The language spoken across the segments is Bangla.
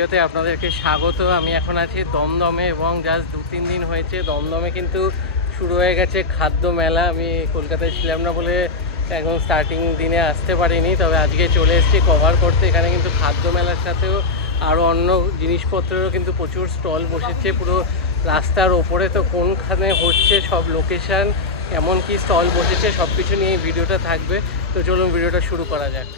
ভিডিওতে আপনাদেরকে স্বাগত। আমি এখন আছি দমদমে এবং জাস্ট 2-3 দিন হয়েছে দমদমে কিন্তু শুরু হয়ে গেছে খাদ্য মেলা। আমি কলকাতায় ছিলাম না বলে একদম স্টার্টিং দিনে আসতে পারিনি, তবে আজকে চলে এসেছি কভার করতে। এখানে কিন্তু খাদ্য মেলার সাথেও আরও অন্য জিনিসপত্রেরও কিন্তু প্রচুর স্টল বসেছে পুরো রাস্তার ওপরে। তো কোনখানে হচ্ছে, সব লোকেশান, এমন কি স্টল বসেছে, সব কিছু নিয়ে এই ভিডিওটা থাকবে। তো চলুন ভিডিওটা শুরু করা যাক।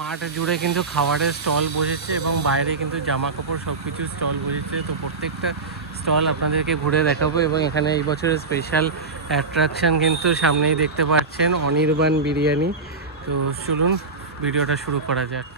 মাঠ জুড়ে কিন্তু খাবারের স্টল বসেছে এবং বাইরে কিন্তু জামা কাপড় সব কিছু স্টল বসেছে। তো প্রত্যেকটা স্টল আপনাদেরকে ঘুরে দেখাবো এবং এখানে এই বছরের স্পেশাল অ্যাট্রাকশান কিন্তু সামনেই দেখতে পাচ্ছেন, অনির্বাণ বিরিয়ানি। তো চলুন ভিডিওটা শুরু করা যাক।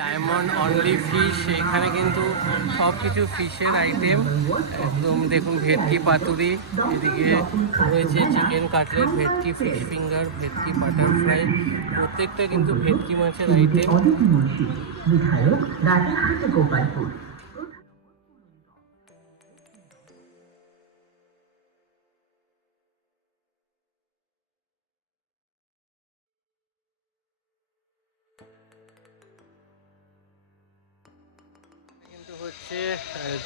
ডায়মন্ড অনলি ফিশ, এখানে কিন্তু সব কিছু ফিশের আইটেম একদম দেখুন। ভেটকি পাতুরি, এদিকে রয়েছে চিকেন কাটলেট, ভেটকি ফিশ ফিঙ্গার, ভেটকি বাটারফ্রাই, প্রত্যেকটা কিন্তু ভেটকি মাছের আইটেম। হচ্ছে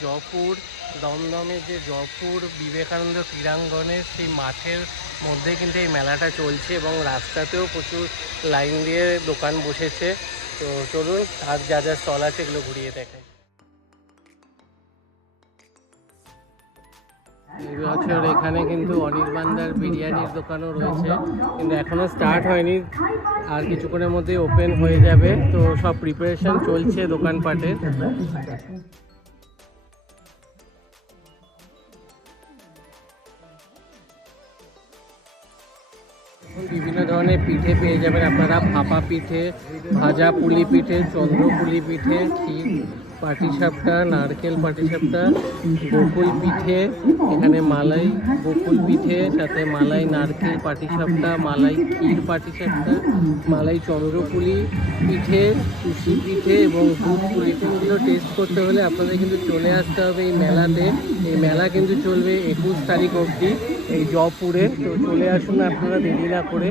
জয়পুর, দমদমে যে জয়পুর বিবেকানন্দ ক্রীড়াঙ্গনের সেই মাঠের মধ্যে কিন্তু এই মেলাটা চলছে এবং রাস্তাতেও প্রচুর লাইন দিয়ে দোকান বসেছে। তো চলুন আর যা যা স্টল আছে এগুলো ঘুরিয়ে দেখাই। এই বছর এখানে কিন্তু অনির্বাণদার বিরিয়ানির দোকানও রয়েছে, কিন্তু এখনও স্টার্ট হয়নি, আর কিছুক্ষণের মধ্যেই ওপেন হয়ে যাবে। তো সব প্রিপারেশন চলছে দোকানপাটের। বিভিন্ন ধরনের পিঠে পেয়ে যাবেন আপনারা, ভাপা পিঠে, ভাজা পুলি পিঠে, চন্দ্র পুলি পিঠে, ক্ষীর পাটিসাপটা, নারকেল পাটিসাপটা, বকুল পিঠে, এখানে মালাই বকুল পিঠে, সাথে মালাই নারকেল পাটিসাপটা, মালাই ক্ষীর পাটিসাপটা, মালাই চন্দ্রপুলি পিঠে, সুশি পিঠে এবং দুধ পুলি পিঠেগুলো টেস্ট করতে হলে আপনাদের কিন্তু চলে আসতে হবে এই মেলাতে। এই মেলা কিন্তু চলবে 21 তারিখ অবধি এই জয়পুরে। তো চলে আসুন আপনারা দেরি না করে।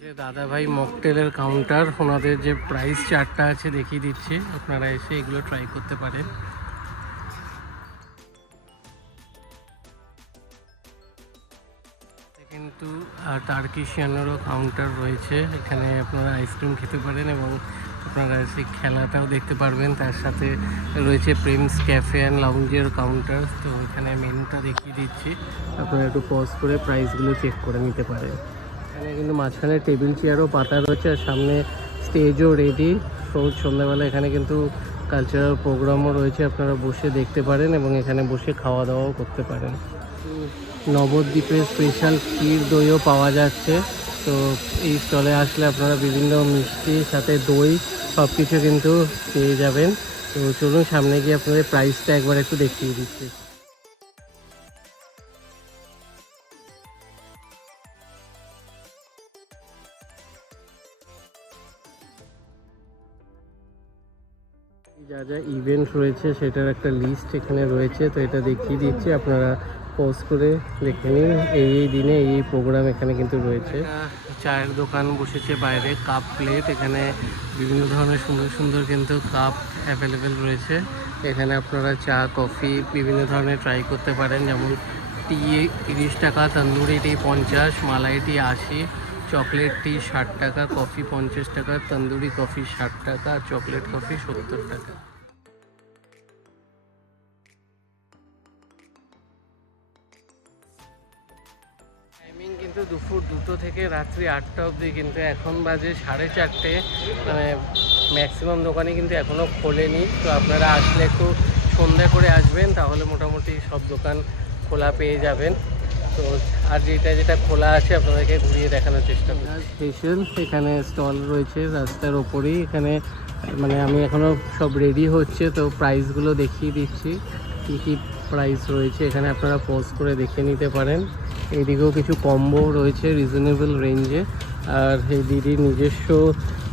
যে দাদাভাই মকটেলের কাউন্টার, ওনাদের যে প্রাইস চার্টটা আছে দেখিয়ে দিচ্ছি, আপনারা এসে এগুলো ট্রাই করতে পারেন। কিন্তু টার্কিশিয়ানেরও কাউন্টার রয়েছে, এখানে আপনারা আইসক্রিম খেতে পারেন এবং আপনারা সেই খেলাটাও দেখতে পারবেন। তার সাথে রয়েছে প্রেমস ক্যাফে অ্যান্ড লাউঞ্জের কাউন্টার। তো এখানে মেনুটা দেখিয়ে দিচ্ছি, আপনারা একটু পজ করে প্রাইসগুলো চেক করে নিতে পারেন। এখানে কিন্তু মাঝখানে টেবিল চেয়ারও পাতা রয়েছে আর সামনে স্টেজও রেডি। সন্ধ্যাবেলা এখানে কিন্তু কালচারাল প্রোগ্রামও রয়েছে, আপনারা বসে দেখতে পারেন এবং এখানে বসে খাওয়া দাওয়াও করতে পারেন। নবদ্বীপের স্পেশাল ক্ষীর দইও পাওয়া যাচ্ছে। তো এই স্টলে আসলে আপনারা বিভিন্ন মিষ্টির সাথে দই সব কিছু কিন্তু পেয়ে যাবেন। তো চলুন সামনে গিয়ে আপনাদের প্রাইসটা একবার একটু দেখিয়ে দিচ্ছি। যা যা ইভেন্ট রয়েছে সেটার একটা লিস্ট এখানে রয়েছে, তো এটা দেখিয়ে দিচ্ছি, আপনারা পজ করে দেখে নিন। এই দিনে এই প্রোগ্রাম এখানে কিন্তু রয়েছে। চায়ের দোকান বসেছে বাইরে, কাপ প্লেট, এখানে বিভিন্ন ধরনের সুন্দর সুন্দর কিন্তু কাপ অ্যাভেলেবেল রয়েছে। এখানে আপনারা চা কফি বিভিন্ন ধরনের ট্রাই করতে পারেন, যেমন টি 30 টাকা, তন্দুরি টি 50, মালাই টি 80, চকলেট টি 60 টাকা, কফি 50 টাকা, তন্দুরি কফি 60 টাকা, চকলেট কফি 70 টাকা। টাইমিং কিন্তু দুপুর 2টো থেকে রাত্রি 8টা অবধি, কিন্তু এখন বাজে 4:30। মানে ম্যাক্সিমাম দোকানই কিন্তু এখনও খোলেনি। তো আপনারা আসলে একটু সন্ধ্যা করে আসবেন, তাহলে মোটামুটি সব দোকান খোলা পেয়ে যাবেন। তো আর যেটা খোলা আছে আপনাদেরকে ঘুরিয়ে দেখানোর চেষ্টা করি। স্টেশন, এখানে স্টল রয়েছে রাস্তার ওপরেই। এখানে মানে আমি এখনও সব রেডি হচ্ছে, তো প্রাইসগুলো দেখিয়ে দিচ্ছি কী কী প্রাইস রয়েছে। এখানে আপনারা পজ করে দেখে নিতে পারেন। এইদিকেও কিছু কম্বো রয়েছে রিজনেবল রেঞ্জে। আর এই দিদির নিজস্ব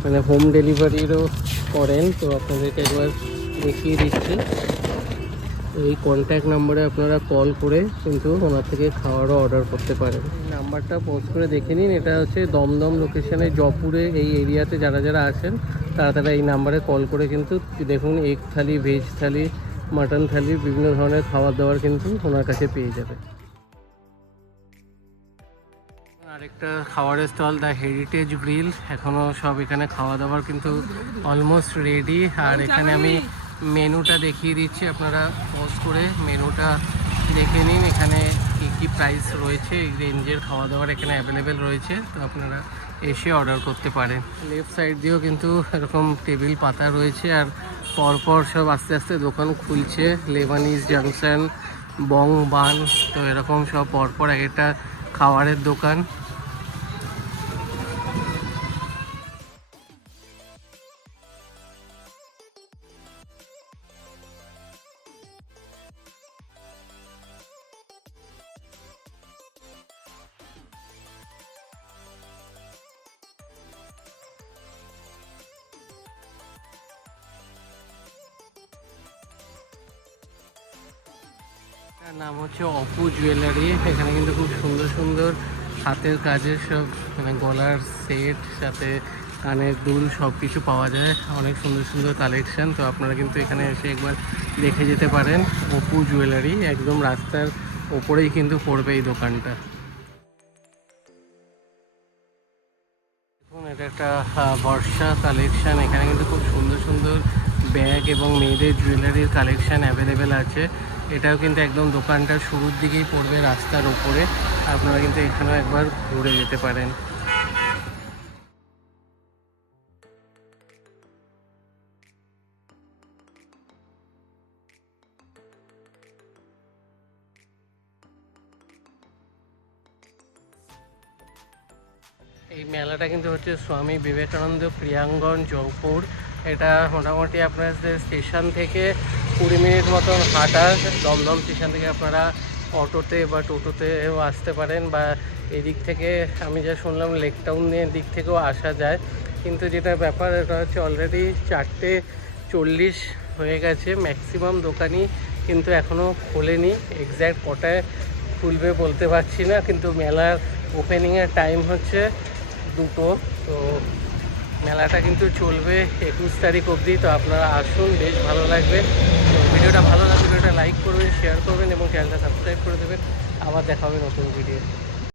মানে হোম ডেলিভারিরও করেন, তো আপনাদেরকে একবার দেখিয়ে দিচ্ছি। এই কন্ট্যাক্ট নাম্বারে আপনারা কল করে কিন্তু ওনার থেকে খাওয়ারও অর্ডার করতে পারেন। নাম্বারটা পোস্ট করে দেখে নিন। এটা হচ্ছে দমদম লোকেশনে, জয়পুরে এই এরিয়াতে যারা যারা আছেন তারা এই নাম্বারে কল করে কিন্তু দেখুন এগ থালি, ভেজ থালি, মাটন থালি, বিভিন্ন ধরনের খাবার দাবার কিন্তু ওনার কাছে পেয়ে যাবে। আরেকটা খাবারের স্টল, দ্য হেরিটেজ গ্রিল। এখনও সব এখানে খাওয়া দাওয়ার কিন্তু অলমোস্ট রেডি। আর এখানে আমি মেনুটা দেখিয়ে দিচ্ছি, আপনারা পজ করে মেনুটা দেখে নিন। এখানে কী কী প্রাইস রয়েছে, এই রেঞ্জের খাওয়া দাওয়ার এখানে অ্যাভেলেবেল রয়েছে, তো আপনারা এসে অর্ডার করতে পারেন। লেফট সাইড দিয়েও কিন্তু এরকম টেবিল পাতা রয়েছে, আর পরপর সব আস্তে আস্তে দোকান খুলছে। লেবানিজ জাংশন, বং বান, তো এরকম সব পরপর এক একটা খাবারের দোকান। এটার নাম হচ্ছে অপু জুয়েলারি। এখানে কিন্তু খুব সুন্দর সুন্দর হাতের কাজের সব মানে গলার সেট, সাথে কানের দুল সব কিছু পাওয়া যায়। অনেক সুন্দর সুন্দর কালেকশন। তো আপনারা কিন্তু এখানে এসে একবার দেখে যেতে পারেন। অপু জুয়েলারি একদম রাস্তার ওপরেই কিন্তু পড়বে এই দোকানটা। দেখুন এটা একটা বর্ষা কালেকশন। এখানে কিন্তু খুব সুন্দর সুন্দর ব্যাগ এবং মেয়েদের জুয়েলারির কালেকশন অ্যাভেলেবেল আছে। এটাও কিন্তু একদম দোকানটার শুরুর দিকেই পড়বে রাস্তার ওপরে। আপনারা কিন্তু এখানেও একবার ঘুরে যেতে পারেন। এই মেলাটা কিন্তু হচ্ছে স্বামী বিবেকানন্দ ক্রীড়াঙ্গন, জয়পুর। এটা মোটামুটি আপনাদের স্টেশন থেকে 20 মিনিট মতন হাঁটা। দমদম স্টেশন থেকে আপনারা অটোতে বা টোটোতেও আসতে পারেন, বা এদিক থেকে আমি যা শুনলাম লেক টাউনের দিক থেকেও আসা যায়। কিন্তু যেটা ব্যাপার, এটা হচ্ছে অলরেডি 4:40 হয়ে গেছে। ম্যাক্সিমাম দোকানই কিন্তু এখনও খোলেনি। এক্স্যাক্ট কটায় খুলবে বলতে পারছি না, কিন্তু মেলার ওপেনিংয়ের টাইম হচ্ছে 2টো। তো মেলাটা কিন্তু চলবে 21 তারিখ অবধি। তো আপনারা আসুন, বেশ ভালো লাগবে। তো ভিডিওটা ভালো লাগবে, ভিডিওটা লাইক করবেন, শেয়ার করবেন এবং চ্যানেলটা সাবস্ক্রাইব করে দেবেন। আবার দেখা হবে নতুন ভিডিও।